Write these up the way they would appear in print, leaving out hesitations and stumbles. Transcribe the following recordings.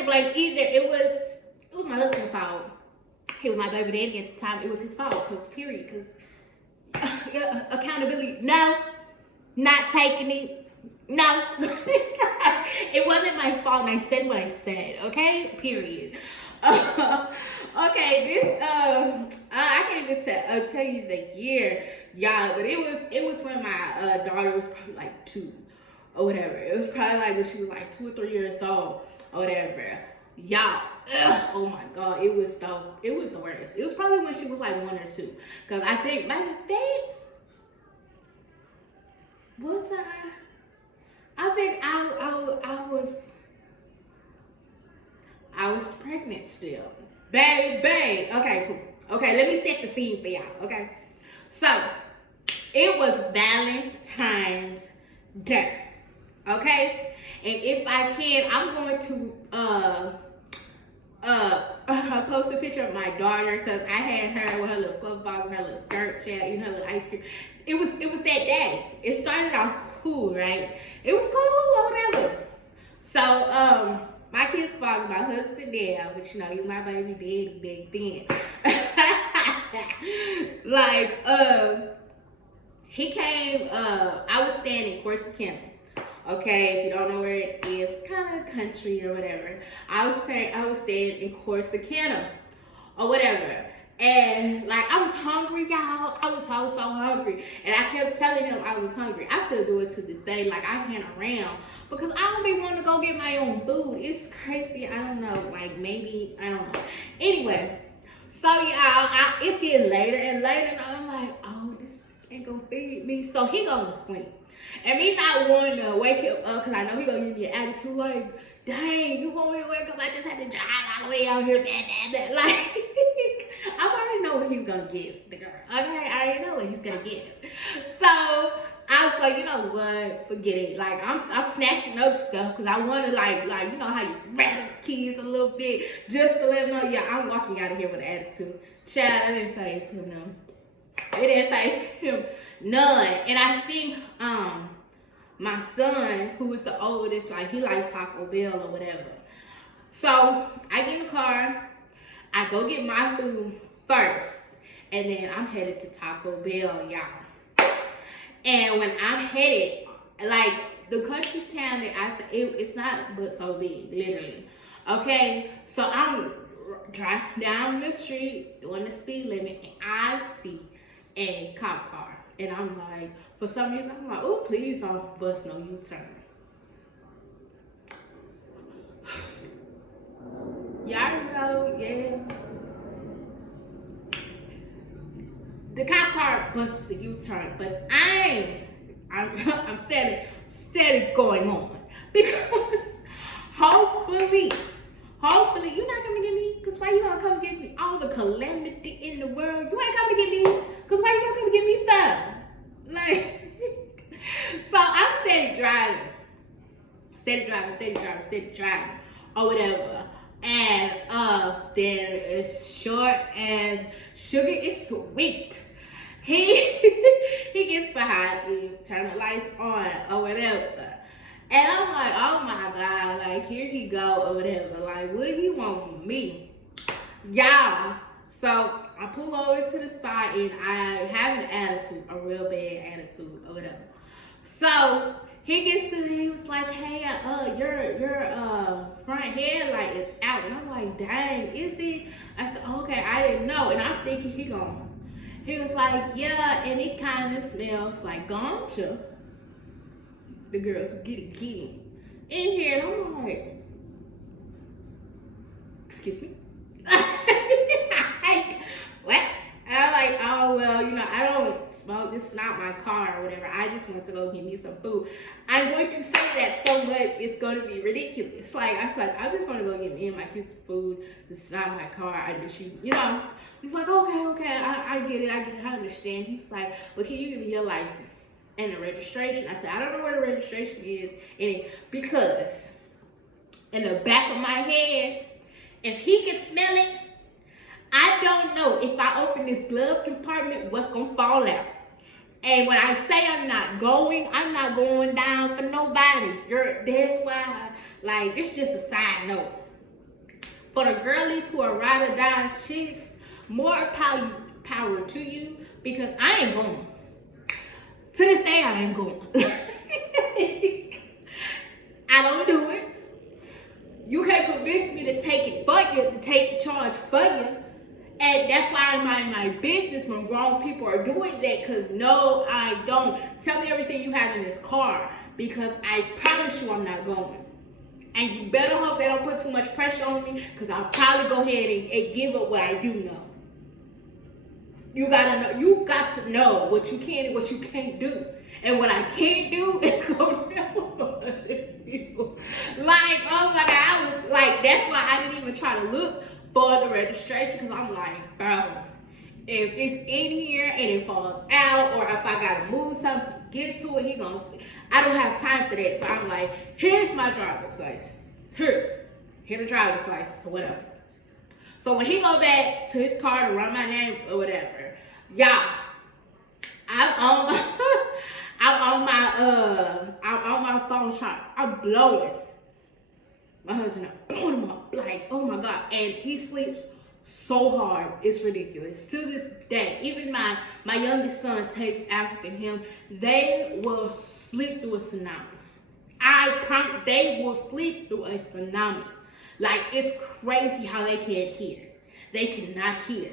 to blame either. It was my husband's fault. He was my baby daddy at the time. It was his fault, cause period. Cause accountability, no, not taking it, no. It wasn't my fault, and I said what I said. Okay, period. Okay, this I can't even tell you the year, y'all, but it was when my daughter was probably like 2 or whatever. It was probably like when she was like 2 or 3 years old or whatever. Y'all, oh my God, it was the worst. It was probably when she was like 1 or 2, cause I think my baby was I think I was pregnant still, baby. Okay, cool. Okay, let me set the scene for y'all. Okay, so it was Valentine's Day. Okay, and if I can, I'm going to post a picture of my daughter, because I had her with her little puff-balls and her little skirt, child, her little ice cream. It was that day. It started off cool, right? It was cool or whatever. So my kid's father, my husband there, but he's my baby daddy back then. Like he came. I was staying in Corsicana. Okay, if you don't know where it is, kind of country or whatever. I was staying in Corsicana or whatever. And like I was hungry, y'all. I was so hungry. And I kept telling him I was hungry. I still do it to this day. Like I hang around because I don't be wanting to go get my own food. It's crazy. I don't know. Like maybe, I don't know. Anyway, so y'all, it's getting later and later, and I'm like, oh, this ain't gonna feed me. So he gonna sleep. And me not wanting to wake him up, because I know he gonna give me an attitude like, dang, you want me to wake up? I just had to drive all the way out here. Like, I already know what he's gonna give the girl. Okay, I already know what he's gonna give. So I was like, you know what? Forget it. Like I'm snatching up stuff because I want to like you know how you rattle the kids a little bit just to let them know, yeah, I'm walking out of here with an attitude. Child, I didn't face him no. It didn't face him none. And I think my son, who is the oldest, like he likes Taco Bell or whatever. So I get in the car, I go get my food first, and then I'm headed to Taco Bell, y'all. And when I'm headed, like the country town that I stay, it's not but so big, literally. Okay, so I'm driving down the street doing the speed limit, and I see a cop car. And I'm like, for some reason, I'm like, oh, please don't bust no U-turn. Y'all know, yeah. The cop car busts a U-turn, but I'm steady going on. Because hopefully you're not coming to get me. Because why you gonna come get me? All the calamity in the world, you ain't coming to get me. Because why you gonna come get me for? Like, so I'm steady driving, or whatever. And then as short as sugar is sweet, he gets behind me, turn the lights on or whatever. And I'm like, oh my God, like here he go or whatever. Like, what he want with me? Y'all. So I pull over to the side and I have an attitude, a real bad attitude or whatever. So he gets to, he was like, hey, your front headlight is out. And I'm like, dang, is it? I said, okay, I didn't know. And I'm thinking he was like, yeah, and it kind of smells like ganja. The girls were getting in here, and I'm like, excuse me? What? I'm like, oh, well, I don't smoke. This is not my car or whatever. I just want to go get me some food. I'm going to say that so much, it's going to be ridiculous. Like, I was like, I just want to go get me and my kids food. This is not my car. I just, he's like, okay, I get it, I understand. He's like, but can you give me your license and the registration? I said, I don't know where the registration is. And because in the back of my head, if he can smell it, I don't know if I open this glove compartment, what's going to fall out. And when I say I'm not going down for nobody. That's why, like, it's just a side note. For the girlies who are ride or die chicks, more power to you, because I ain't going. To this day, I ain't going. I don't do it. You can't convince me to take it for you, to take the charge for you. And that's why I mind my business when grown people are doing that, because no, I don't. Tell me everything you have in this car, because I promise you I'm not going. And you better hope they don't put too much pressure on me, because I'll probably go ahead and give up what I do know. You got to know what you can and what you can't do. And what I can't do is go down with other people. Like, oh my God, I was like, that's why I didn't even try to look for the registration, because I'm like, bro, if it's in here and it falls out, or if I gotta move something, get to it, he gonna see. I don't have time for that. So I'm like, here's my driver's license. Here the driver's license or whatever. So when he go back to his car to run my name or whatever, y'all, I'm on my phone trying, I'm blowing my husband up, blowing him up, like, oh my God. And he sleeps so hard, it's ridiculous. To this day, even my youngest son takes after him. They will sleep through a tsunami. They will sleep through a tsunami. Like, it's crazy how they can't hear. They cannot hear,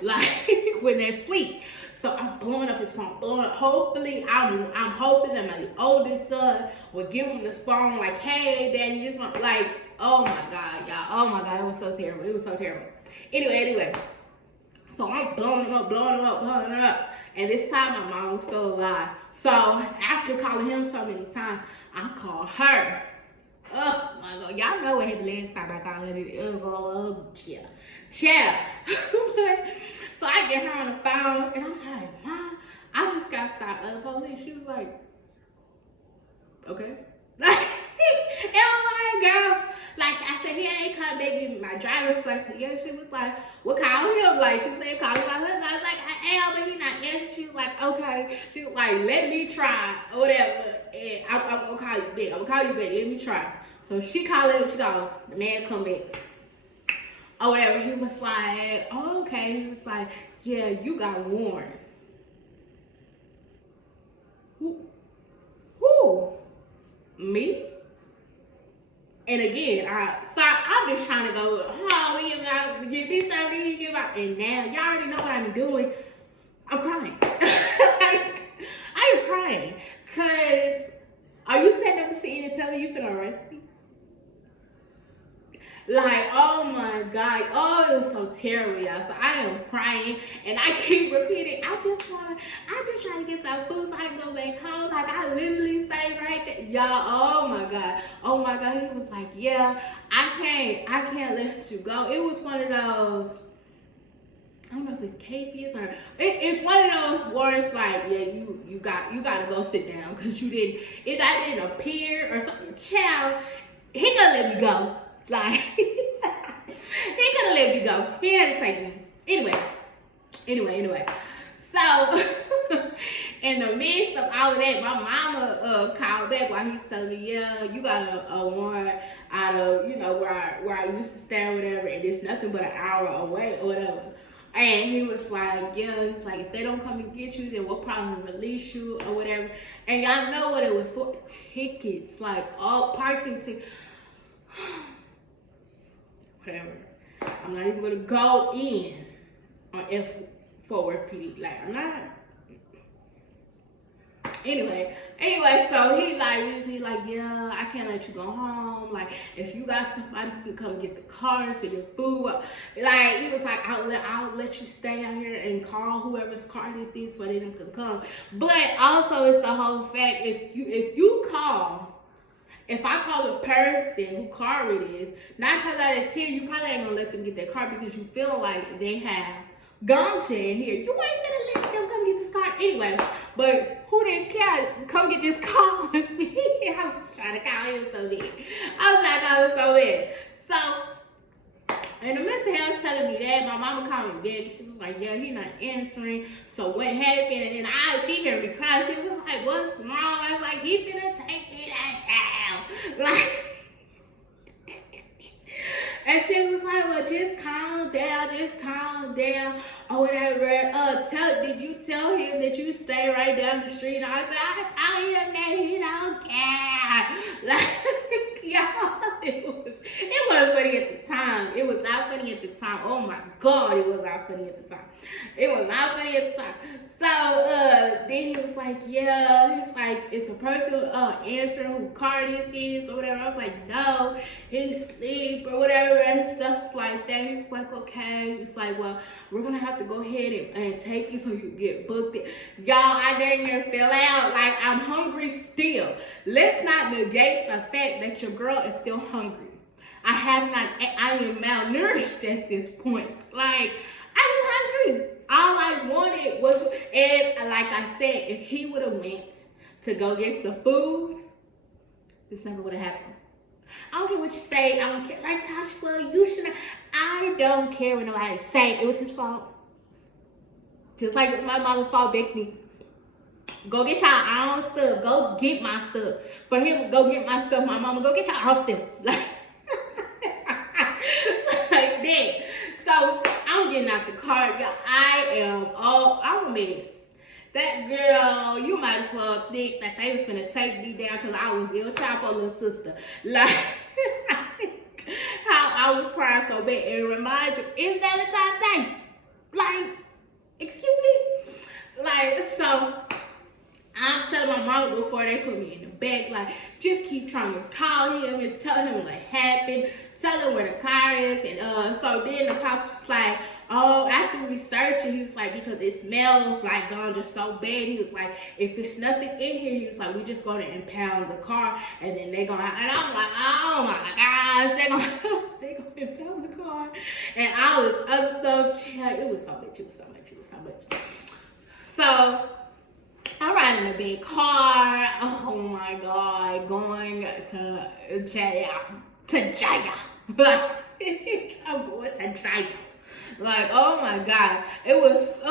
like, when they're asleep. So I'm blowing up his phone, blowing up. Hopefully, I'm hoping that my oldest son will give him this phone, like, hey, Daddy, this one. Like, oh my God, y'all. Oh my God, it was so terrible. It was so terrible. Anyway. So I'm blowing him up. And this time, my mom was still alive. So after calling him so many times, I called her. Oh my God, y'all know what happened last time I called her. Yeah. So I get her on the phone, and I'm like, Mom, I just got stopped by the police. She was like, okay. And I'm like, girl, like, I said, he ain't come back give me my driver's license. Yeah, she was like, well, call him. Like, she was saying, call him my husband. I was like, I am, but he not answering. She was like, okay. She was like, let me try, or whatever. And I'm gonna call you back. Let me try. So she called him. She called. The man come back. Or whatever. He was like, oh, okay. He was like, yeah, you got warrants. Who? Me? And again, I'm just trying to go home and give me something, give out. And now, y'all already know what I'm doing. I'm crying. I am crying. Because, are you sitting up and sitting and telling me you finna arrest me? Like, oh my God. Oh, it was so terrible, y'all. So I am crying, and I keep repeating, I'm just trying to get some food so I can go back home. Like, I literally stay right there. Y'all, oh my God. Oh my God. He was like, yeah, I can't let you go. It was one of those, I don't know if it's cavies or it's one of those words like, yeah, you gotta go sit down because you didn't, if I didn't appear or something, child, he gonna let me go. Like, he could have let me go. He had to take me. Anyway. So, in the midst of all of that, my mama called back while he's telling me, yeah, you got a warrant out of, where I used to stay or whatever, and it's nothing but an hour away or whatever. And he was like, yeah, he's like, if they don't come and get you, then we'll probably release you or whatever. And y'all know what it was for? Tickets, like all parking tickets. Whatever. I'm not even gonna go in on F4 PD. Like, I'm not. Anyway, so he like, yeah, I can't let you go home. Like, if you got somebody who can come get the car, so your food. Like, he was like, I'll let you stay out here and call whoever's car this is so they can come. But also, it's the whole fact, if I call the person who car it is, 9 times out of 10, you probably ain't gonna let them get their car because you feel like they have ganja in here. You ain't gonna let them come get this car anyway. But who didn't care? Come get this car was me. I was trying to call him so bad. So, in the midst of him telling me that, my mama called me back. She was like, yeah, he not answering. So what happened? And then she heard me cry. She was like, what's wrong? I was like, he finna take me that child. Like, And she was like, well, just calm down, or whatever. Did you tell him that you stay right down the street? And I said, I told him that he don't care. Like, y'all, it wasn't funny at the time. It was not funny at the time. Oh my God, it was not funny at the time. It was not funny at the time. So then he was like, yeah, he's like, it's a person answering who car this is or whatever. I was like, no, he's asleep or whatever and stuff like that. He was like, okay. It's like, well, we're gonna have to go ahead and take you so you get booked. Y'all, I didn't even feel out. Like, I'm hungry still. Let's not negate the fact that your girl is still hungry. I am malnourished at this point. Like, I am hungry. All I wanted was, and like I said, if he would have went to go get the food, this never would have happened. I don't care what you say. I don't care. Like, Tasha, well, you should not. I don't care what nobody say. It was his fault. Just like my mama fault, Becky. Go get y'all own stuff. Go get my stuff. For him, go get my stuff. My mama, go get y'all own stuff. Like that. So I'm getting out the car, y'all. I'm a mess. That girl, you might as well think that they was finna take me down because I was ill Chapo little sister. Like, how I was crying so bad. And remind you, it's Valentine's Day. Like, excuse me? Like, so I'm telling my mama before they put me in the back, like, just keep trying to call him and tell him what happened, tell him where the car is. And so then the cops was like, oh, after we searched it, he was like, because it smells like ganja so bad, he was like, if it's nothing in here, he was like, we just going to impound the car, and then they gonna, and I'm like, oh my gosh, they gonna impound the car, and all this other stuff. Yeah, it was so much. So I'm riding in a big car. Oh my God, going to jail. I'm going to jail. Like, oh my God, it was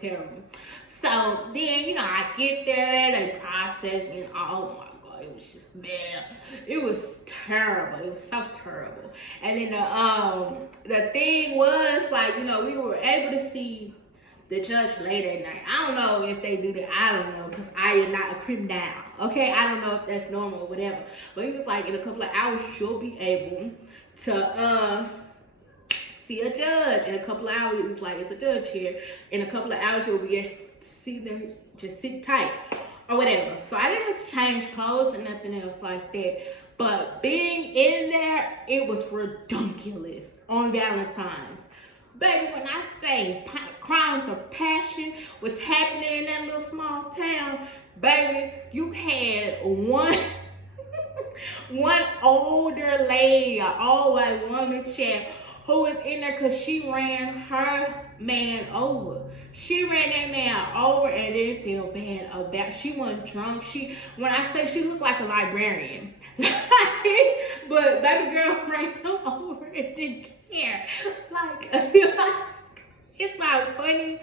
terrible. So then, I get there, they process me, and oh my God, it was just bad. It was terrible. It was so terrible. And then the thing was, like, we were able to see the judge late at night. I don't know if they do that. I don't know, because I am not a criminal. Okay, I don't know if that's normal or whatever. But he was like, in a couple of hours, you'll be able to see a judge. In a couple of hours, it was like, it's a judge here. In a couple of hours, you'll be able to see them. Just sit tight or whatever. So I didn't have to change clothes or nothing else like that. But being in there, it was ridiculous on Valentine's. Baby, when I say crimes of passion was happening in that little small town, baby, you had one older lady, an all white woman chick, who was in there because she ran her man over. She ran that man over and didn't feel bad about. She wasn't drunk. When I say she looked like a librarian, but baby girl ran him over and didn't care. Like, it's not funny,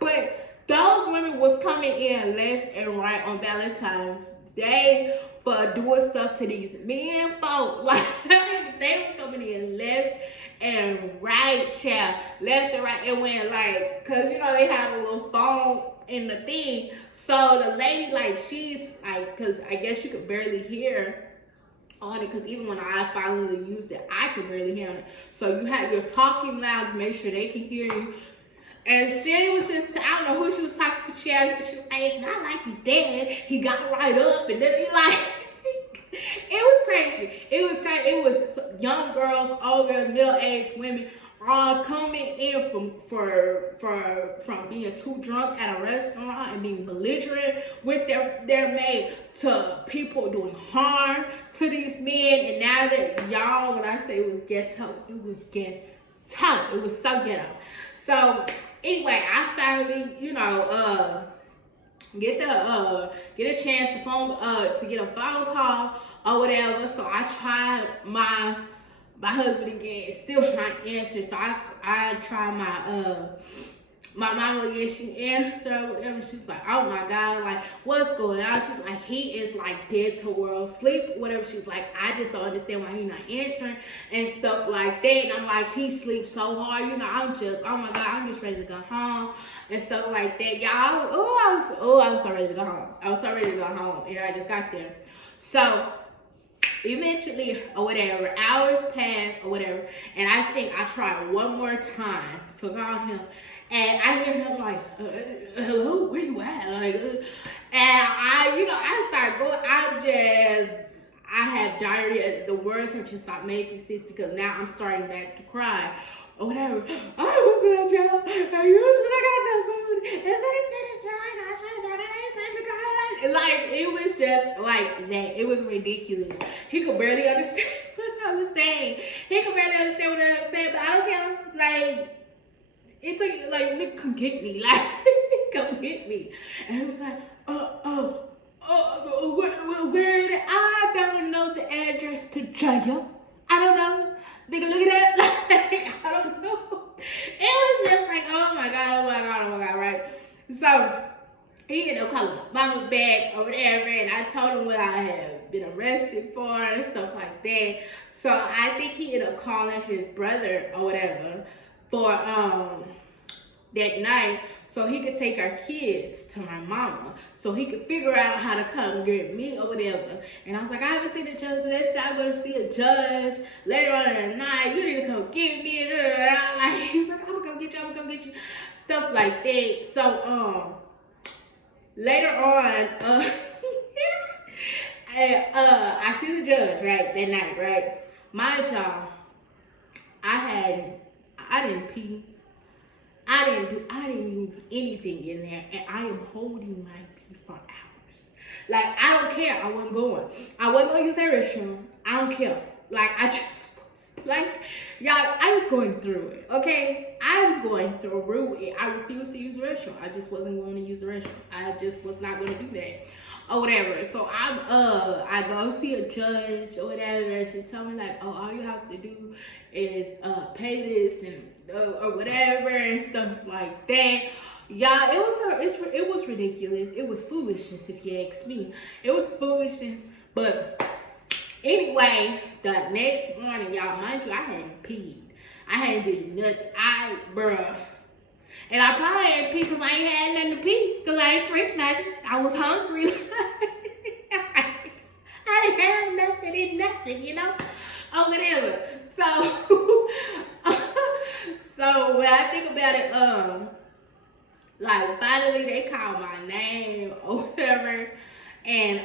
but those women was coming in left and right on Valentine's Day for doing stuff to these men folk. Like, they were coming in left and right, child, left and right, and went like, cause they have a little phone in the thing. So the lady, like, she's like, cause I guess you could barely hear on it, because even when I finally used it, I could barely hear on it. So you're talking loud to make sure they can hear you. And she was just, I don't know who she was talking to. She was like, it's not like he's dead. He got right up, and then he like, it was crazy. It was crazy. It was young girls, old girls, middle-aged women, all coming in from being too drunk at a restaurant and being belligerent with their mate, to people doing harm to these men. And now that y'all, when I say it was ghetto, it was ghetto. It was so ghetto. So anyway, I finally, get a chance to get a phone call or whatever. So I tried my husband again. Still not answer. So I tried my mama again, she answered whatever. She was like, oh my God, like, what's going on? She's like, he is like dead to world sleep, whatever. She's like, I just don't understand why he's not answering and stuff like that. And I'm like, he sleeps so hard, you know, I'm just, oh my God, I'm just ready to go home and stuff like that. Y'all, I was so ready to go home. I was so ready to go home, and I just got there. So eventually, or whatever, hours passed or whatever, and I think I tried one more time to call him, and I hear him like, hello, where you at? Like, and I start going, I have diarrhea. The words are just not making sense because now I'm starting back to cry or whatever. I was in jail, and you should have got that food, and they said it's wrong, I tried that, I ain't paying the car. Like, it was just like that. It was ridiculous. He could barely understand what I was saying. He could barely understand what I was saying, but I don't care. Like, it took, like, nigga, come get me. Like, come get me. And he was like, where is it? I don't know the address to jail. I don't know. Nigga, look at that. Like, I don't know. It was just like, oh my God, right? So he ended up calling my mama back or whatever, and I told him what I had been arrested for and stuff like that. So I think he ended up calling his brother or whatever for that night so he could take our kids to my mama so he could figure out how to come get me or whatever. And I was like, I haven't seen a judge. Let's say I'm going to see a judge later on in the night. You need to come get me. Like, he's like, I'm going to come get you. Stuff like that. So, later on, I see the judge, right, that night, right? Mind y'all, I didn't pee. I didn't use anything in there, and I am holding my pee for hours. Like, I don't care. I wasn't going to use that restroom. I don't care. Like, I just was, like, y'all, I was going through it, okay? I was going through it. I refused to use the restroom. I just wasn't going to use the restroom. I just was not going to do that or whatever. So I go see a judge or whatever, and she tell me like, oh, all you have to do is pay this and or whatever and stuff like that. Y'all, it was ridiculous. It was foolishness, if you ask me. It was foolishness. But anyway, the next morning, y'all, mind you, I hadn't peed. I hadn't did nothing. Bruh. And I probably ain't pee because I ain't had nothing to pee. Because I ain't drank nothing. I was hungry. I didn't have nothing in nothing, you know? Or whatever. So when I think about it, like, finally they called my name or whatever. And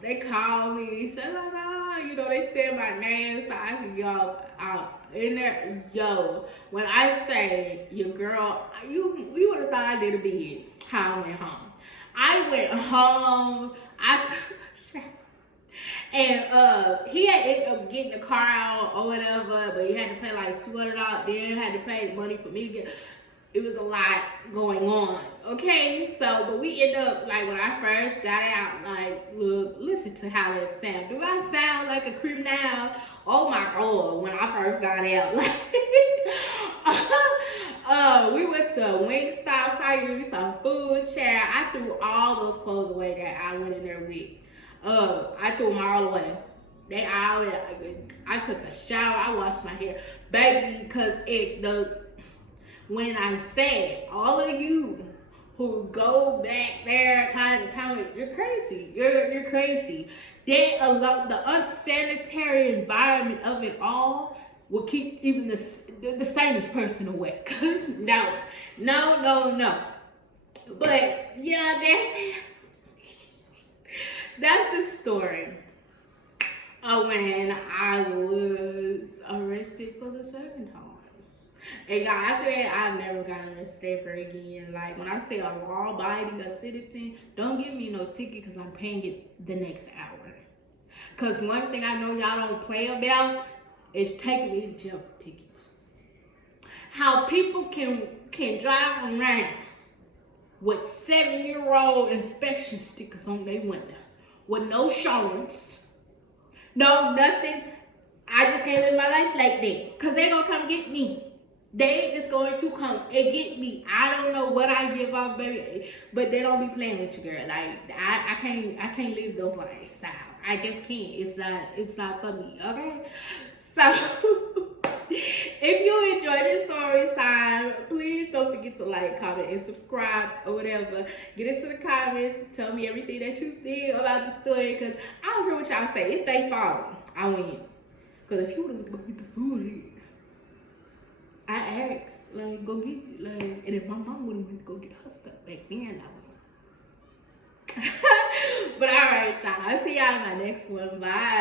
they called me, said like, you know, they said my name so I could go out in there. Yo, when I say your girl, you would have thought I did a bid. How I went home. I went home. I took a shower. And he had ended up getting the car out or whatever, but he had to pay like $200. Then had to pay money for me to get. It was a lot going on, okay? So, but we ended up, like, when I first got out, like, look, listen to how that sound. Do I sound like a criminal? Oh my God, when I first got out, like, we went to Wingstop, so I gave me some food, share. I threw all those clothes away that I went in there with. I threw them all away. I took a shower, I washed my hair, baby, because when I say all of you who go back there time to time, you're crazy. You're crazy. The unsanitary environment of it all will keep even the sanest person away. Cause no. But yeah, that's the story of when I was arrested for the second time. And y'all, after that, I've never gotten arrested ever again. Like, when I say a law-abiding citizen, don't give me no ticket because I'm paying it the next hour. Because one thing I know y'all don't play about is taking me to jail for tickets. How people can drive around with 7-year-old inspection stickers on their window with no insurance, no nothing. I just can't live my life like that because they're going to come get me. They just going to come and get me. I don't know what I give off, baby, but they don't be playing with you, girl. Like I can't live those lifestyles. I just can't. It's not for me. Okay, so if you enjoyed this story time, please don't forget to like, comment, and subscribe or whatever. Get into the comments. Tell me everything that you think about the story, because I don't care what y'all say. It's their fault. I win. Because if you would have go get the food, I asked, like, go get it. Like, and if my mom would have went to go get her stuff back then, I would. But all right, y'all. I'll see y'all in my next one. Bye.